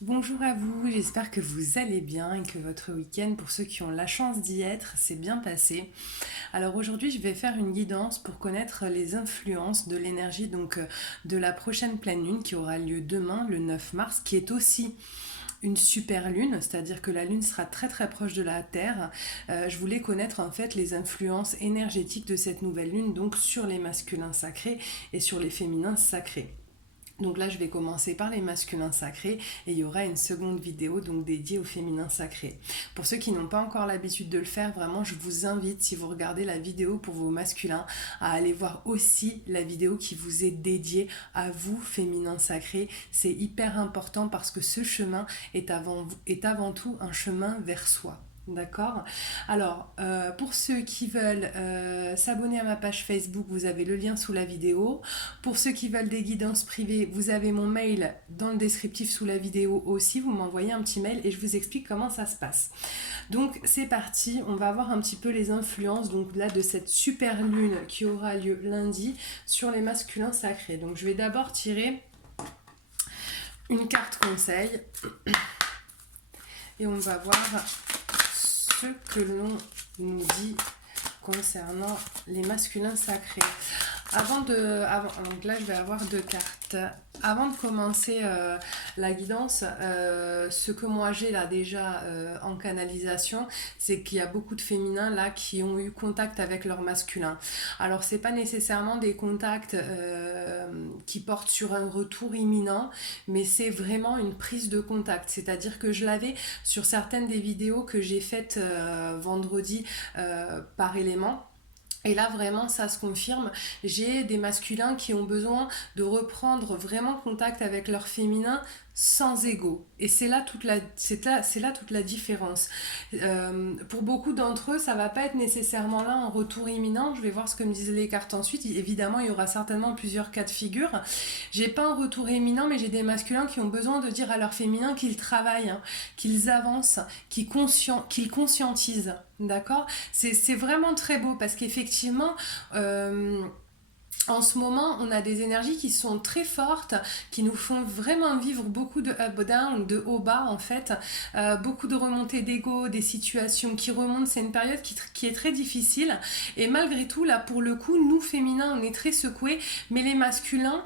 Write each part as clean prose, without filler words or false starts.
Bonjour à vous, j'espère que vous allez bien et que votre week-end, pour ceux qui ont la chance d'y être, s'est bien passé. Alors aujourd'hui, je vais faire une guidance pour connaître les influences de l'énergie de la prochaine pleine lune qui aura lieu demain, le 9 mars, qui est aussi une super lune, c'est-à-dire que la lune sera très très proche de la Terre. Je voulais connaître en fait les influences énergétiques de cette nouvelle lune, donc sur les masculins sacrés et sur les féminins sacrés. Donc là, je vais commencer par les masculins sacrés et il y aura une seconde vidéo donc dédiée aux féminins sacrés. Pour ceux qui n'ont pas encore l'habitude de le faire, vraiment, je vous invite, si vous regardez la vidéo pour vos masculins, à aller voir aussi la vidéo qui vous est dédiée à vous, féminins sacrés. C'est hyper important parce que ce chemin est avant tout un chemin vers soi. D'accord. Alors, pour ceux qui veulent s'abonner à ma page Facebook, vous avez le lien sous la vidéo. Pour ceux qui veulent des guidances privées, vous avez mon mail dans le descriptif sous la vidéo aussi. Vous m'envoyez un petit mail et je vous explique comment ça se passe. Donc, c'est parti. On va voir un petit peu les influences donc là de cette super lune qui aura lieu lundi sur les masculins sacrés. Donc, je vais d'abord tirer une carte conseil et on va voir ce que l'on nous dit concernant les masculins sacrés. Donc là, je vais avoir deux cartes. Avant de commencer la guidance, ce que moi j'ai là déjà en canalisation, c'est qu'il y a beaucoup de féminins là qui ont eu contact avec leur masculin. Alors c'est pas nécessairement des contacts qui portent sur un retour imminent, mais c'est vraiment une prise de contact. C'est-à-dire que je l'avais sur certaines des vidéos que j'ai faites vendredi par élément. Et là, vraiment, ça se confirme. J'ai des masculins qui ont besoin de reprendre vraiment contact avec leur féminin sans ego. Et c'est là toute la différence. Pour beaucoup d'entre eux, ça va pas être nécessairement là un retour imminent. Je vais voir ce que me disent les cartes ensuite. Évidemment, il y aura certainement plusieurs cas de figure. J'ai pas un retour imminent, mais j'ai des masculins qui ont besoin de dire à leur féminin qu'ils travaillent, hein, qu'ils avancent, qu'ils conscientisent. D'accord. C'est vraiment très beau parce qu'effectivement, en ce moment, on a des énergies qui sont très fortes, qui nous font vraiment vivre beaucoup de up-down, de haut-bas en fait, beaucoup de remontées d'ego, des situations qui remontent. C'est une période qui est très difficile. Et malgré tout, là pour le coup, nous féminins, on est très secoués, mais les masculins,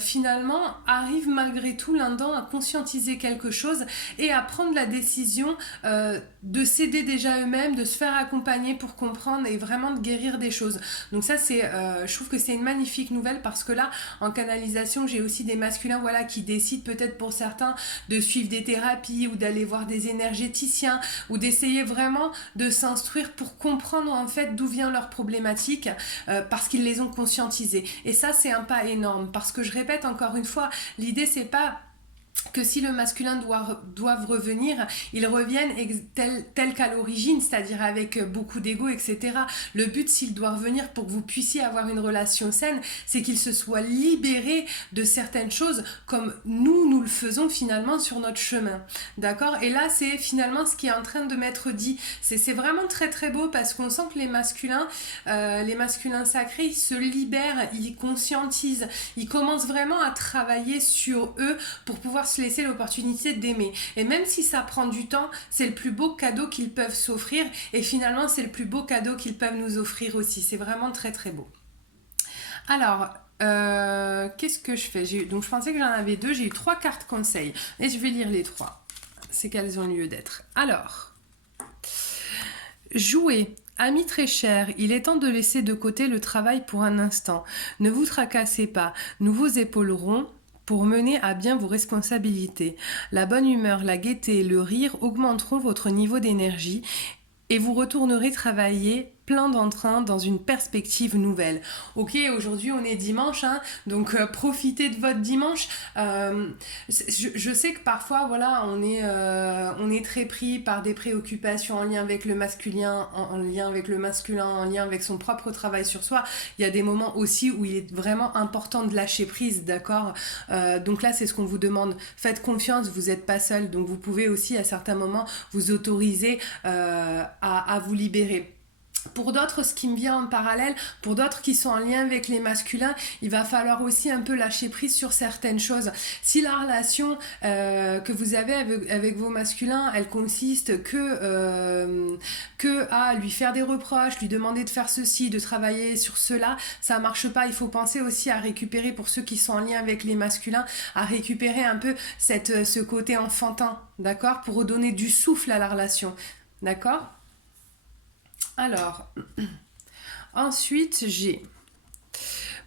finalement, arrivent malgré tout là-dedans à conscientiser quelque chose et à prendre la décision de s'aider déjà eux-mêmes, de se faire accompagner pour comprendre et vraiment de guérir des choses. Donc ça, je trouve que c'est une magnifique nouvelle parce que là, en canalisation, j'ai aussi des masculins voilà, qui décident peut-être pour certains de suivre des thérapies ou d'aller voir des énergéticiens ou d'essayer vraiment de s'instruire pour comprendre en fait d'où vient leur problématique parce qu'ils les ont conscientisés. Et ça, c'est un pas énorme parce que je répète encore une fois, l'idée, c'est pas que si le masculin doit revenir, ils reviennent tel qu'à l'origine, c'est-à-dire avec beaucoup d'ego, etc. Le but, s'il doit revenir pour que vous puissiez avoir une relation saine, c'est qu'il se soit libéré de certaines choses comme nous le faisons finalement sur notre chemin. D'accord. Et là, c'est finalement ce qui est en train de m'être dit. C'est vraiment très très beau parce qu'on sent que les masculins sacrés, ils se libèrent, ils conscientisent, ils commencent vraiment à travailler sur eux pour pouvoir se laisser l'opportunité d'aimer. Et même si ça prend du temps, c'est le plus beau cadeau qu'ils peuvent s'offrir et finalement c'est le plus beau cadeau qu'ils peuvent nous offrir aussi. C'est vraiment très très beau. Alors, qu'est-ce que je fais? Donc je pensais que j'en avais deux, j'ai eu trois cartes conseils et je vais lire les trois. C'est qu'elles ont lieu d'être. Alors, jouer. Amis très chers, il est temps de laisser de côté le travail pour un instant. Ne vous tracassez pas, nous vous épaulerons pour mener à bien vos responsabilités. La bonne humeur, la gaieté et le rire augmenteront votre niveau d'énergie et vous retournerez travailler plein d'entrain dans une perspective nouvelle. Ok, aujourd'hui on est dimanche, hein, donc profitez de votre dimanche. Je sais que parfois, voilà, on est très pris par des préoccupations en lien avec le masculin, en lien avec le masculin, en lien avec son propre travail sur soi. Il y a des moments aussi où il est vraiment important de lâcher prise, d'accord. Donc là, c'est ce qu'on vous demande. Faites confiance, vous n'êtes pas seul, donc vous pouvez aussi à certains moments vous autoriser à vous libérer. Pour d'autres, ce qui me vient en parallèle, pour d'autres qui sont en lien avec les masculins, il va falloir aussi un peu lâcher prise sur certaines choses. Si la relation que vous avez avec vos masculins, elle consiste que à lui faire des reproches, lui demander de faire ceci, de travailler sur cela, ça marche pas. Il faut penser aussi à récupérer, pour ceux qui sont en lien avec les masculins, à récupérer un peu ce côté enfantin, d'accord, pour redonner du souffle à la relation, d'accord. Alors, ensuite, j'ai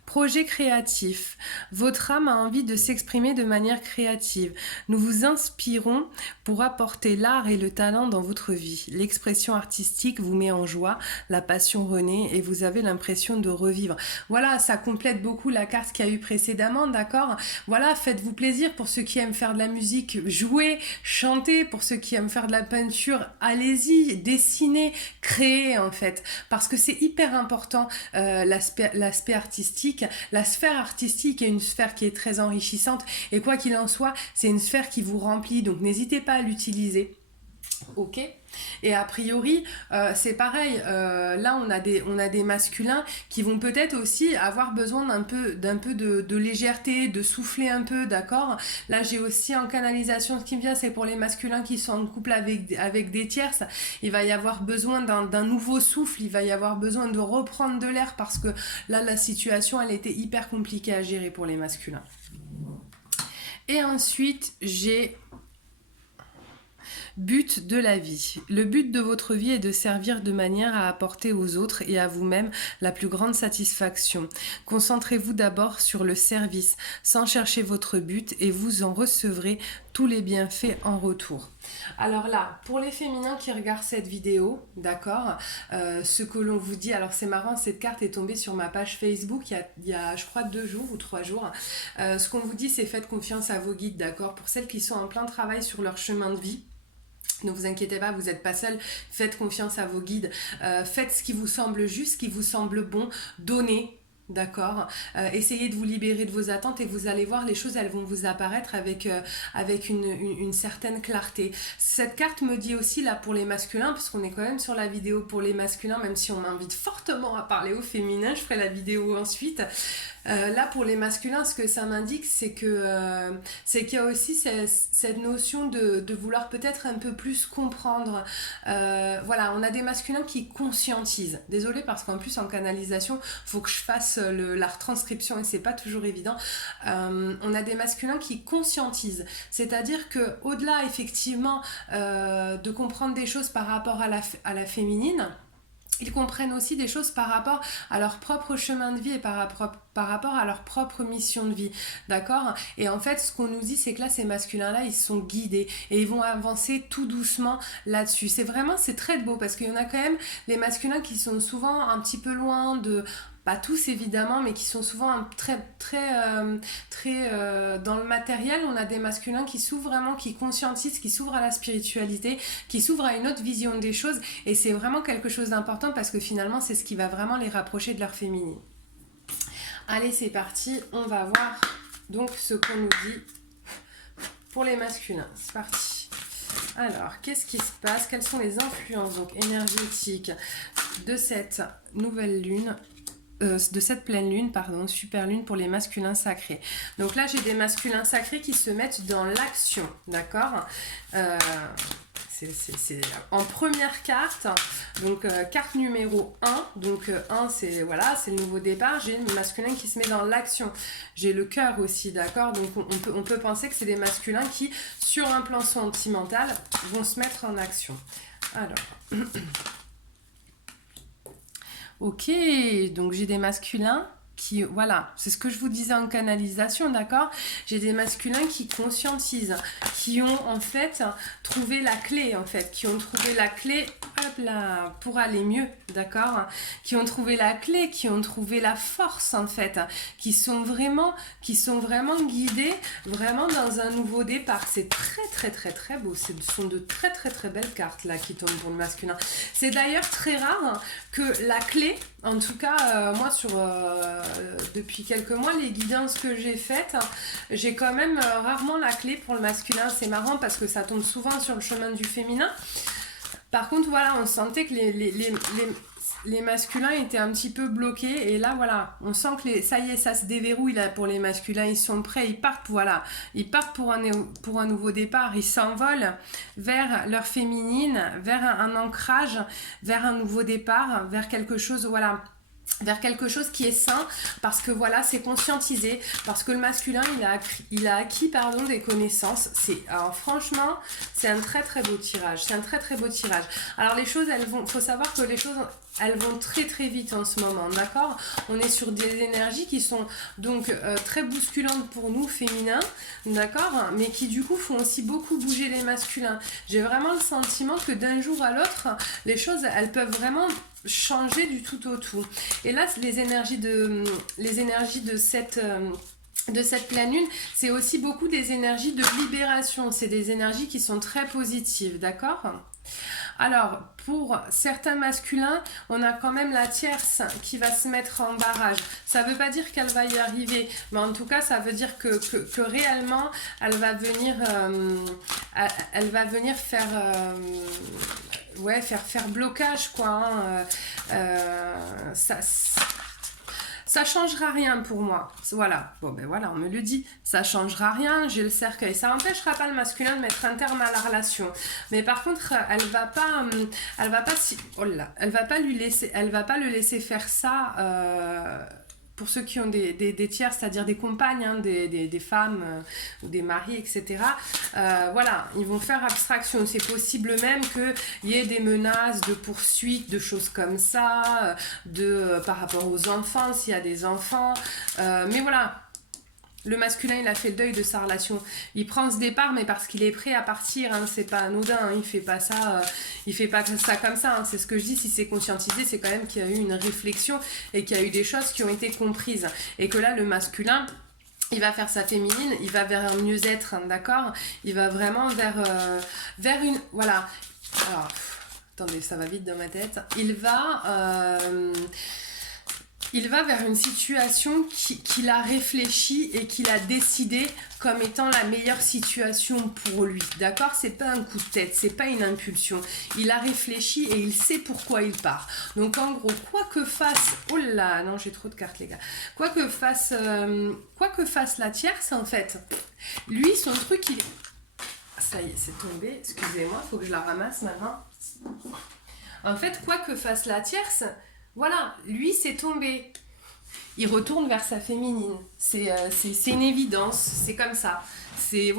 projet créatif. Votre âme a envie de s'exprimer de manière créative. Nous vous inspirons pour apporter l'art et le talent dans votre vie. L'expression artistique vous met en joie, la passion renaît et vous avez l'impression de revivre. Voilà, ça complète beaucoup la carte qu'il y a eu précédemment, d'accord? Voilà, faites-vous plaisir. Pour ceux qui aiment faire de la musique, jouez, chantez. Pour ceux qui aiment faire de la peinture, allez-y, dessinez, créez en fait. Parce que c'est hyper important l'aspect artistique. La sphère artistique est une sphère qui est très enrichissante et quoi qu'il en soit, c'est une sphère qui vous remplit, donc n'hésitez pas à l'utiliser. Ok. Et a priori, c'est pareil. Là, on a des masculins qui vont peut-être aussi avoir besoin d'un peu de légèreté, de souffler un peu, d'accord. Là, j'ai aussi en canalisation, ce qui me vient, c'est pour les masculins qui sont en couple avec des tierces. Il va y avoir besoin d'un nouveau souffle. Il va y avoir besoin de reprendre de l'air parce que là, la situation, elle était hyper compliquée à gérer pour les masculins. Et ensuite, j'ai but de la vie. Le but de votre vie est de servir de manière à apporter aux autres et à vous-même la plus grande satisfaction. Concentrez-vous d'abord sur le service, sans chercher votre but et vous en recevrez tous les bienfaits en retour. Alors là, pour les féminins qui regardent cette vidéo, d'accord, ce que l'on vous dit, alors c'est marrant, cette carte est tombée sur ma page Facebook il y a je crois 2 jours ou 3 jours. Ce qu'on vous dit, c'est faites confiance à vos guides, d'accord, pour celles qui sont en plein travail sur leur chemin de vie. Ne vous inquiétez pas, vous n'êtes pas seul, faites confiance à vos guides, faites ce qui vous semble juste, ce qui vous semble bon, donnez, d'accord, essayez de vous libérer de vos attentes et vous allez voir, les choses elles vont vous apparaître avec une certaine clarté. Cette carte me dit aussi là pour les masculins, parce qu'on est quand même sur la vidéo pour les masculins, même si on m'invite fortement à parler au féminin, je ferai la vidéo ensuite. Là pour les masculins, ce que ça m'indique, c'est qu'il y a aussi cette notion de vouloir peut-être un peu plus comprendre. Voilà, on a des masculins qui conscientisent. Désolée parce qu'en plus en canalisation, faut que je fasse la retranscription et c'est pas toujours évident. On a des masculins qui conscientisent, c'est-à-dire que au-delà effectivement de comprendre des choses par rapport à la féminine, ils comprennent aussi des choses par rapport à leur propre chemin de vie et par rapport à leur propre mission de vie, d'accord. Et en fait, ce qu'on nous dit, c'est que là, ces masculins-là, ils sont guidés et ils vont avancer tout doucement là-dessus. C'est très beau parce qu'il y en a quand même les masculins qui sont souvent un petit peu loin de... Pas tous évidemment, mais qui sont souvent très dans le matériel. On a des masculins qui s'ouvrent vraiment, qui conscientisent, qui s'ouvrent à la spiritualité, qui s'ouvrent à une autre vision des choses. Et c'est vraiment quelque chose d'important parce que finalement, c'est ce qui va vraiment les rapprocher de leur féminine. Allez, c'est parti. On va voir donc ce qu'on nous dit pour les masculins. C'est parti. Alors, qu'est-ce qui se passe? Quelles sont les influences donc énergétiques de cette nouvelle lune? De cette pleine lune, pardon, super lune pour les masculins sacrés. Donc là, j'ai des masculins sacrés qui se mettent dans l'action, d'accord. C'est en première carte, donc carte numéro 1, donc 1 c'est voilà, c'est le nouveau départ, j'ai le masculin qui se met dans l'action, j'ai le cœur aussi, d'accord, donc on peut penser que c'est des masculins qui, sur un plan sentimental, vont se mettre en action. Alors... Ok, donc j'ai des masculins qui, voilà, c'est ce que je vous disais en canalisation, d'accord. J'ai des masculins qui conscientisent, qui ont en fait trouvé la clé, qui ont trouvé la clé, hop là, pour aller mieux, d'accord. Qui ont trouvé la clé, qui ont trouvé la force en fait, qui sont vraiment guidés, vraiment dans un nouveau départ. C'est très beau. Ce sont de très belles cartes là qui tombent pour le masculin. C'est d'ailleurs très rare que la clé, en tout cas moi depuis quelques mois, les guidances que j'ai faites, j'ai quand même rarement la clé pour le masculin. C'est marrant parce que ça tombe souvent sur le chemin du féminin. Par contre, voilà, on sentait que les masculins étaient un petit peu bloqués. Et là, voilà, on sent que ça y est, ça se déverrouille là pour les masculins. Ils sont prêts, ils partent, voilà. Ils partent pour un nouveau départ. Ils s'envolent vers leur féminine, vers un ancrage, vers un nouveau départ, vers quelque chose, voilà, vers quelque chose qui est sain, parce que voilà, c'est conscientisé, parce que le masculin il a acquis pardon, des connaissances. Alors franchement, c'est un très très beau tirage, c'est un très très beau tirage. Alors les choses, faut savoir que les choses elles vont très très vite en ce moment, d'accord? On est sur des énergies qui sont donc très bousculantes pour nous féminins, d'accord? Mais qui du coup font aussi beaucoup bouger les masculins. J'ai vraiment le sentiment que d'un jour à l'autre, les choses elles peuvent vraiment changer du tout au tout. Et là, les énergies de cette pleine lune, c'est aussi beaucoup des énergies de libération. C'est des énergies qui sont très positives, d'accord? Alors, pour certains masculins, on a quand même la tierce qui va se mettre en barrage. Ça ne veut pas dire qu'elle va y arriver, mais en tout cas, ça veut dire que réellement, elle va venir faire... ouais, faire blocage, quoi. Ça changera rien pour moi. Voilà. Bon, ben voilà, on me le dit. Ça changera rien. J'ai le cercueil. Ça n'empêchera pas le masculin de mettre un terme à la relation. Mais par contre, elle va pas le laisser faire ça. Pour ceux qui ont des tiers, c'est-à-dire des compagnes, hein, des femmes ou des maris, etc. Voilà, ils vont faire abstraction. C'est possible même qu'il y ait des menaces de poursuite, de choses comme ça, par rapport aux enfants, s'il y a des enfants. Mais voilà. Le masculin, il a fait le deuil de sa relation. Il prend ce départ, mais parce qu'il est prêt à partir. Hein, c'est pas anodin. Hein, il fait pas ça comme ça. Hein, c'est ce que je dis. Si c'est conscientisé, c'est quand même qu'il y a eu une réflexion et qu'il y a eu des choses qui ont été comprises. Et que là, le masculin, il va faire sa féminine. Il va vers un mieux-être, hein, d'accord. Il va vraiment vers une... Voilà. Alors, attendez, ça va vite dans ma tête. Il va vers une situation qu'il a réfléchi et qu'il a décidé comme étant la meilleure situation pour lui. D'accord? C'est pas un coup de tête, c'est pas une impulsion. Il a réfléchi et il sait pourquoi il part. Donc en gros, quoi que fasse... Oh là, non, j'ai trop de cartes, les gars. Quoi que fasse la tierce, en fait, lui, son truc, il... Ça y est, c'est tombé. Excusez-moi, faut que je la ramasse maintenant. En fait, quoi que fasse la tierce... Voilà, lui, c'est tombé. Il retourne vers sa féminine. C'est une évidence, c'est comme ça. C'est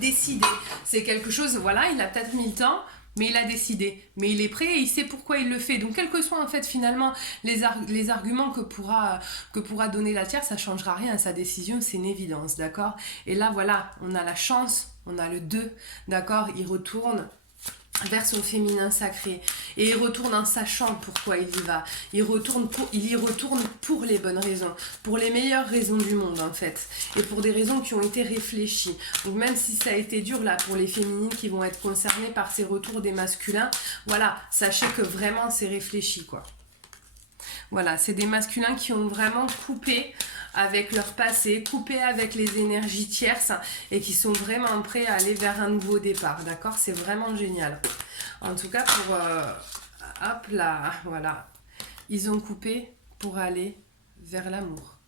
décidé. C'est quelque chose, voilà, il a peut-être mis le temps, mais il a décidé. Mais il est prêt et il sait pourquoi il le fait. Donc, quels que soient, en fait, finalement, les arguments que pourra donner la tierce, ça ne changera rien à sa décision, c'est une évidence, d'accord? Et là, voilà, on a la chance, on a le 2, d'accord? Il retourne vers son féminin sacré et il retourne en sachant pourquoi il y va. Il y retourne pour les bonnes raisons, pour les meilleures raisons du monde en fait, et pour des raisons qui ont été réfléchies. Donc même si ça a été dur là pour les féminines qui vont être concernées par ces retours des masculins, voilà, sachez que vraiment c'est réfléchi quoi. Voilà, c'est des masculins qui ont vraiment coupé avec leur passé, coupé avec les énergies tierces et qui sont vraiment prêts à aller vers un nouveau départ, d'accord? C'est vraiment génial. En tout cas, hop là, voilà. Ils ont coupé pour aller vers l'amour.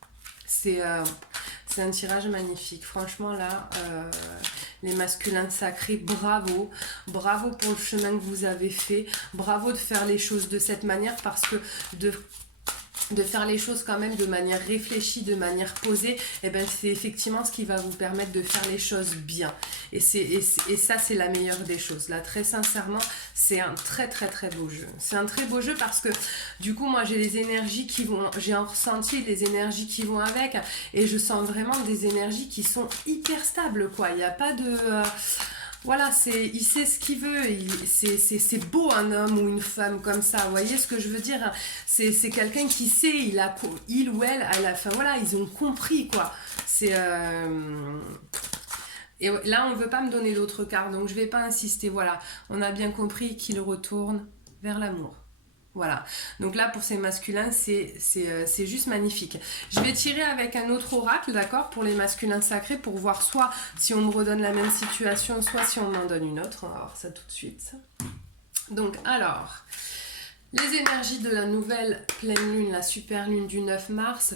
C'est un tirage magnifique. Franchement, là, les masculins sacrés, bravo. Bravo pour le chemin que vous avez fait. Bravo de faire les choses de cette manière parce que de faire les choses quand même de manière réfléchie, de manière posée, et ben c'est effectivement ce qui va vous permettre de faire les choses bien. Et ça, c'est la meilleure des choses. Là, très sincèrement, c'est un très très très beau jeu. C'est un très beau jeu parce que du coup, moi, j'ai les énergies j'ai un ressenti, les énergies qui vont avec, et je sens vraiment des énergies qui sont hyper stables, quoi. Il n'y a pas de... Voilà, il sait ce qu'il veut, c'est beau un homme ou une femme comme ça, vous voyez ce que je veux dire? C'est quelqu'un qui sait, il ou elle, enfin voilà, ils ont compris quoi. Et là, on ne veut pas me donner d'autres cartes, donc je ne vais pas insister, voilà. On a bien compris qu'il retourne vers l'amour. Voilà, donc là pour ces masculins c'est juste magnifique. Je vais tirer avec un autre oracle, d'accord, pour les masculins sacrés, pour voir soit si on me redonne la même situation, soit si on m'en donne une autre. On va voir ça tout de suite. Donc, alors, les énergies de la nouvelle pleine lune, la super lune du 9 mars,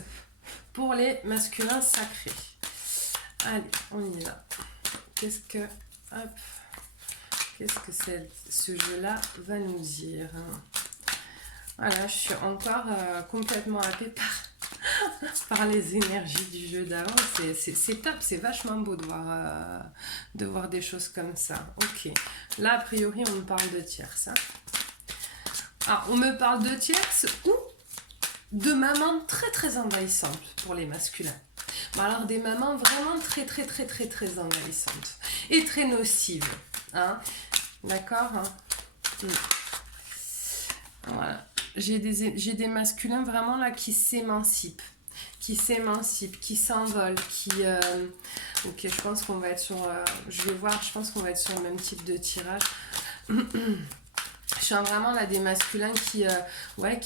pour les masculins sacrés. Allez, on y va. Qu'est-ce que ce jeu-là va nous dire? Voilà, je suis encore complètement happée par les énergies du jeu d'avant. C'est top, c'est vachement beau de voir des choses comme ça. Ok, là a priori on me parle de tierces. Hein. Ah, on me parle de tierces ou de mamans très très envahissantes pour les masculins. Bon, alors des mamans vraiment très très très très très envahissantes et très nocives. Hein. D'accord hein. Voilà. J'ai des masculins vraiment là qui s'émancipent, qui s'envolent, Ok, je pense qu'on va être sur... je vais voir, je pense qu'on va être sur le même type de tirage. Je sens vraiment là des masculins qui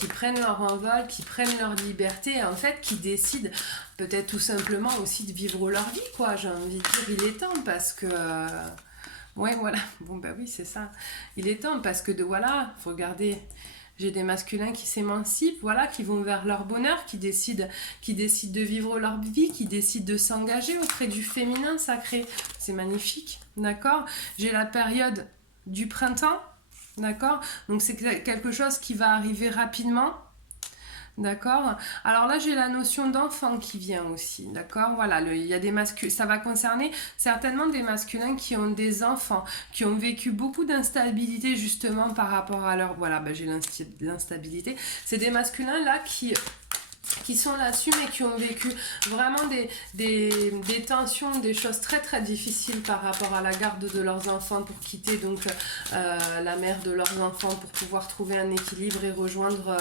prennent leur envol, qui prennent leur liberté, en fait, qui décident peut-être tout simplement aussi de vivre leur vie, quoi. J'ai envie de dire, il est temps parce que... ouais, voilà. Bon, bah oui, c'est ça. Il est temps parce que faut regarder... J'ai des masculins qui s'émancipent, voilà, qui vont vers leur bonheur, qui décident de vivre leur vie, qui décident de s'engager auprès du féminin sacré. C'est magnifique, d'accord? J'ai la période du printemps, d'accord? Donc c'est quelque chose qui va arriver rapidement. D'accord. Alors là, j'ai la notion d'enfant qui vient aussi. D'accord. Voilà, il y a des masculins. Ça va concerner certainement des masculins qui ont des enfants, qui ont vécu beaucoup d'instabilité justement par rapport à leur. Voilà, j'ai l'instabilité. C'est des masculins là qui sont là-dessus mais qui ont vécu vraiment des tensions, des choses très très difficiles par rapport à la garde de leurs enfants pour quitter donc la mère de leurs enfants pour pouvoir trouver un équilibre et rejoindre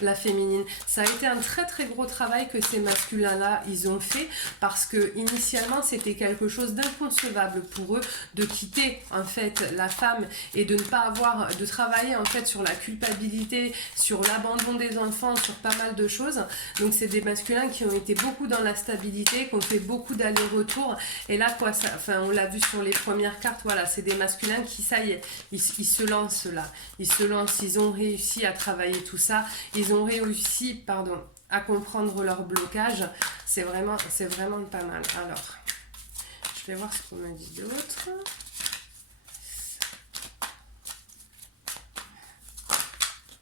la féminine. Ça a été un très très gros travail que ces masculins-là ils ont fait parce que initialement c'était quelque chose d'inconcevable pour eux de quitter en fait la femme et de ne pas avoir, de travailler en fait sur la culpabilité, sur l'abandon des enfants, sur pas mal de choses. Donc c'est des masculins qui ont été beaucoup dans la stabilité, qui ont fait beaucoup d'allers-retours. Et là, on l'a vu sur les premières cartes, voilà, c'est des masculins qui, ça y est, ils se lancent là. Ils se lancent, ils ont réussi à travailler tout ça. Ils ont réussi, à comprendre leur blocage. C'est vraiment pas mal. Alors, je vais voir ce qu'on m'a dit d'autre.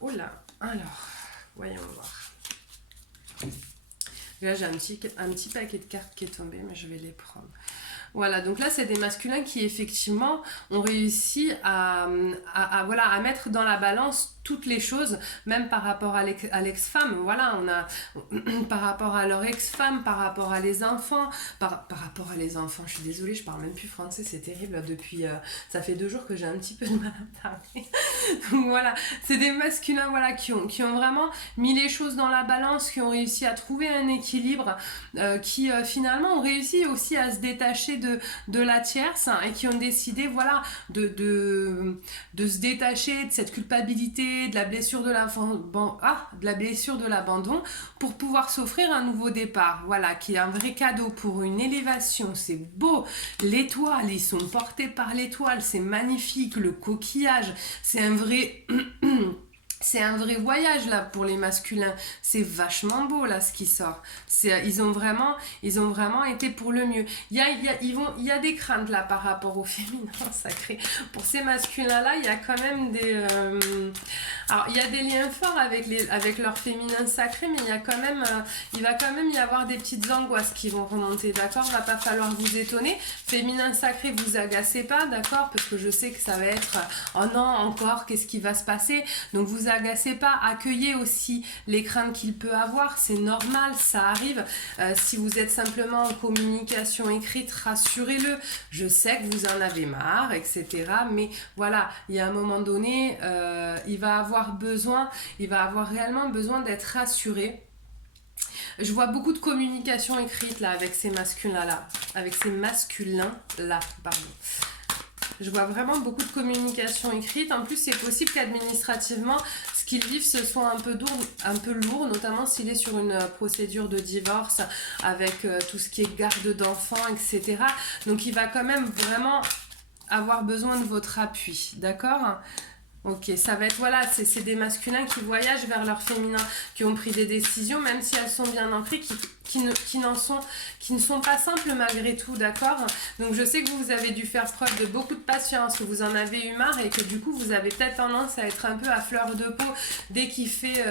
Oh là, alors, voyons voir. Là, j'ai un petit paquet de cartes qui est tombé, mais je vais les prendre. Voilà, donc là, c'est des masculins qui, effectivement, ont réussi à mettre dans la balance toutes les choses, même par rapport à l'ex-femme. Voilà, on a par rapport à leur ex-femme, par rapport à les enfants, par rapport à les enfants. Je suis désolée, je parle même plus français, c'est terrible. Depuis, ça fait 2 jours que j'ai un petit peu de mal à parler. Donc voilà, c'est des masculins qui ont vraiment mis les choses dans la balance, qui ont réussi à trouver un équilibre, qui finalement ont réussi aussi à se détacher de la tierce et qui ont décidé de se détacher de cette culpabilité, de la blessure de l'abandon pour pouvoir s'offrir un nouveau départ, voilà, qui est un vrai cadeau pour une élévation. C'est beau, l'étoile, ils sont portés par l'étoile, c'est magnifique, le coquillage, c'est un vrai c'est un vrai voyage là pour les masculins. C'est vachement beau là ce qui sort. Ils ont vraiment été pour le mieux. Il y a des craintes là par rapport au féminin sacré. Pour ces masculins là, il y a quand même alors il y a des liens forts avec leur féminin sacré, mais il va quand même y avoir des petites angoisses qui vont remonter, d'accord? Va pas falloir vous étonner. Féminin sacré, vous agacez pas, d'accord? Parce que je sais que ça va être oh non, encore, qu'est-ce qui va se passer? Donc vous agacez pas, accueillez aussi les craintes qu'il peut avoir, c'est normal, ça arrive. Si vous êtes simplement en communication écrite, rassurez-le. Je sais que vous en avez marre, etc. Mais voilà, il y a un moment donné, il va avoir réellement besoin d'être rassuré. Je vois beaucoup de communication écrite là avec ces masculins-là, pardon. Je vois vraiment beaucoup de communication écrite. En plus, c'est possible qu'administrativement, ce qu'ils vivent, ce soit un peu lourd, notamment s'il est sur une procédure de divorce avec tout ce qui est garde d'enfants, etc. Donc, il va quand même vraiment avoir besoin de votre appui, d'accord ? Ok, ça va être, voilà, c'est des masculins qui voyagent vers leur féminin, qui ont pris des décisions, même si elles sont bien ancrées, qui ne sont pas simples malgré tout, d'accord? Donc je sais que vous avez dû faire preuve de beaucoup de patience, que vous en avez eu marre et que du coup vous avez peut-être tendance à être un peu à fleur de peau dès qu'il fait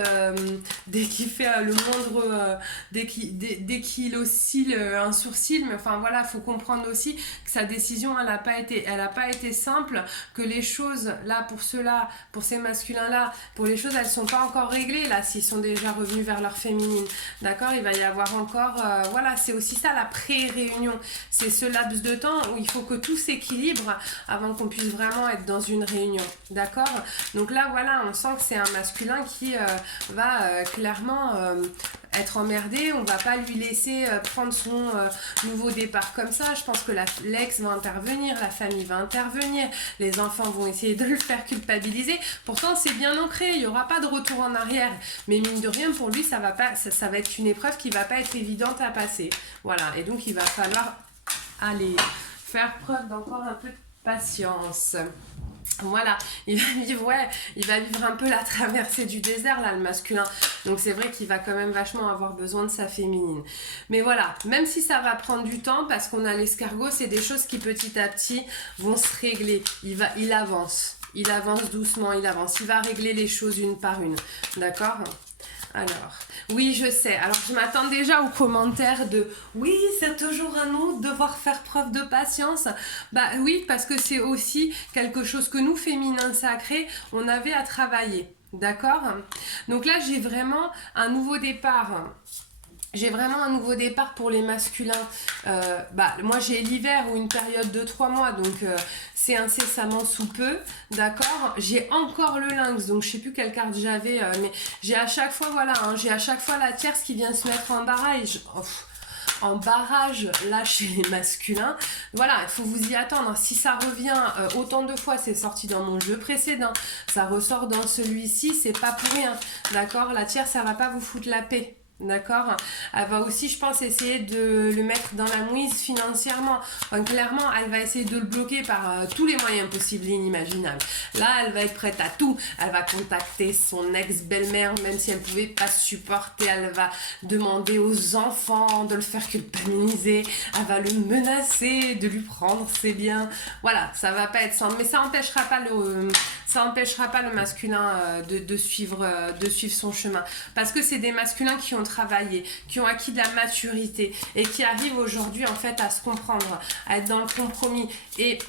le moindre, dès qu'il oscille un sourcil, mais enfin voilà, faut comprendre aussi que sa décision elle a pas été simple, que les choses là pour ceux-là, pour ces masculins-là, pour les choses elles sont pas encore réglées là, s'ils sont déjà revenus vers leur féminine, d'accord? Il va y avoir encore, voilà, c'est aussi ça la pré-réunion, c'est ce laps de temps où il faut que tout s'équilibre avant qu'on puisse vraiment être dans une réunion, d'accord? Donc là voilà, on sent que c'est un masculin qui va clairement être emmerdé, on va pas lui laisser prendre son nouveau départ comme ça. Je pense que l'ex va intervenir, la famille va intervenir, les enfants vont essayer de le faire culpabiliser. Pourtant c'est bien ancré, il n'y aura pas de retour en arrière, mais mine de rien pour lui ça va être une épreuve qui va pas être évidente à passer, voilà, et donc il va falloir aller faire preuve d'encore un peu de patience. Voilà, il va vivre un peu la traversée du désert là, le masculin. Donc c'est vrai qu'il va quand même vachement avoir besoin de sa féminine. Mais voilà, même si ça va prendre du temps, parce qu'on a l'escargot, c'est des choses qui petit à petit vont se régler. Il avance doucement, il va régler les choses une par une. D'accord ? Alors, oui, je sais. Alors, je m'attends déjà aux commentaires de oui, c'est toujours à nous de devoir faire preuve de patience. Bah oui, parce que c'est aussi quelque chose que nous, féminins sacrés, on avait à travailler. D'accord? Donc là, j'ai vraiment un nouveau départ. J'ai vraiment un nouveau départ pour les masculins. Moi, j'ai l'hiver ou une période de 3 mois, donc c'est incessamment sous peu, d'accord? J'ai encore le lynx, donc je sais plus quelle carte j'avais, mais j'ai à chaque fois, voilà, j'ai à chaque fois la tierce qui vient se mettre en barrage. En barrage là chez les masculins, voilà, il faut vous y attendre. Si ça revient autant de fois, c'est sorti dans mon jeu précédent, ça ressort dans celui-ci, c'est pas pour rien, d'accord? La tierce, ça va pas vous foutre la paix. D'accord? Elle va aussi, je pense, essayer de le mettre dans la mouise financièrement. Enfin, clairement, elle va essayer de le bloquer par tous les moyens possibles et inimaginables. Là, elle va être prête à tout. Elle va contacter son ex-belle-mère, même si elle pouvait pas supporter. Elle va demander aux enfants de le faire culpabiliser. Elle va le menacer de lui prendre ses biens. Voilà, ça va pas être simple. Mais ça empêchera pas le masculin de suivre son chemin. Parce que c'est des masculins qui ont travaillé, qui ont acquis de la maturité et qui arrivent aujourd'hui en fait à se comprendre, à être dans le compromis. Et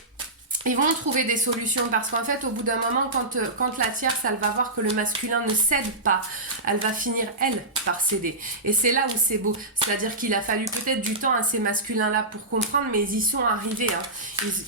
ils vont trouver des solutions parce qu'en fait au bout d'un moment quand la tierce elle va voir que le masculin ne cède pas, elle va finir elle par céder, et c'est là où c'est beau, c'est-à-dire qu'il a fallu peut-être du temps à ces masculins là pour comprendre, mais ils y sont arrivés, hein.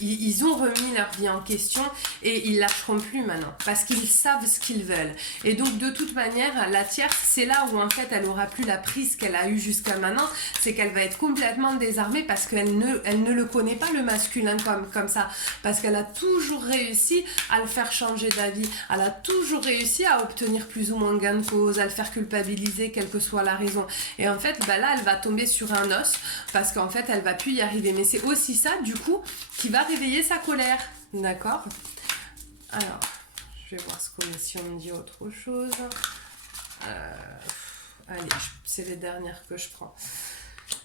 Ils ont remis leur vie en question et ils lâcheront plus maintenant parce qu'ils savent ce qu'ils veulent. Et donc de toute manière la tierce, c'est là où en fait elle aura plus la prise qu'elle a eue jusqu'à maintenant, c'est qu'elle va être complètement désarmée parce qu'elle ne le connaît pas, le masculin, comme ça, parce qu'elle a toujours réussi à le faire changer d'avis, elle a toujours réussi à obtenir plus ou moins gain de cause, à le faire culpabiliser quelle que soit la raison. Et en fait, là, elle va tomber sur un os parce qu'en fait, elle va plus y arriver. Mais c'est aussi ça, du coup, qui va réveiller sa colère. D'accord? Alors, je vais voir si on me dit autre chose. Allez, c'est les dernières que je prends.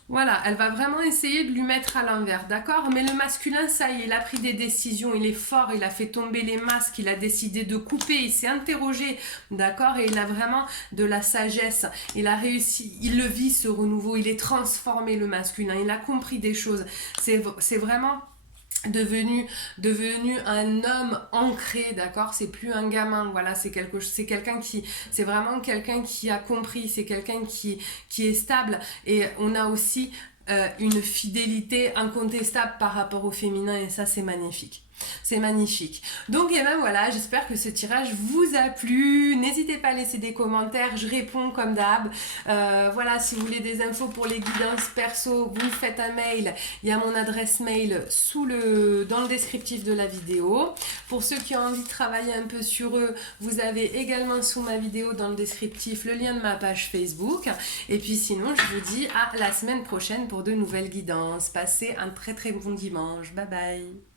Voilà, elle va vraiment essayer de lui mettre à l'envers, d'accord? Mais le masculin, ça y est, il a pris des décisions, il est fort, il a fait tomber les masques, il a décidé de couper, il s'est interrogé, d'accord? Et il a vraiment de la sagesse, il a réussi, il le vit ce renouveau, il est transformé le masculin, il a compris des choses, c'est vraiment devenu un homme ancré, d'accord, c'est plus un gamin, voilà, c'est vraiment quelqu'un qui a compris, c'est quelqu'un qui est stable, et on a aussi une fidélité incontestable par rapport au féminin, et ça c'est magnifique. C'est magnifique. Donc et ben voilà, j'espère que ce tirage vous a plu. N'hésitez pas à laisser des commentaires, je réponds comme d'hab. Voilà, si vous voulez des infos pour les guidances perso, vous me faites un mail. Il y a mon adresse mail dans le descriptif de la vidéo. Pour ceux qui ont envie de travailler un peu sur eux, vous avez également sous ma vidéo dans le descriptif le lien de ma page Facebook. Et puis sinon, je vous dis à la semaine prochaine pour de nouvelles guidances. Passez un très très bon dimanche. Bye bye.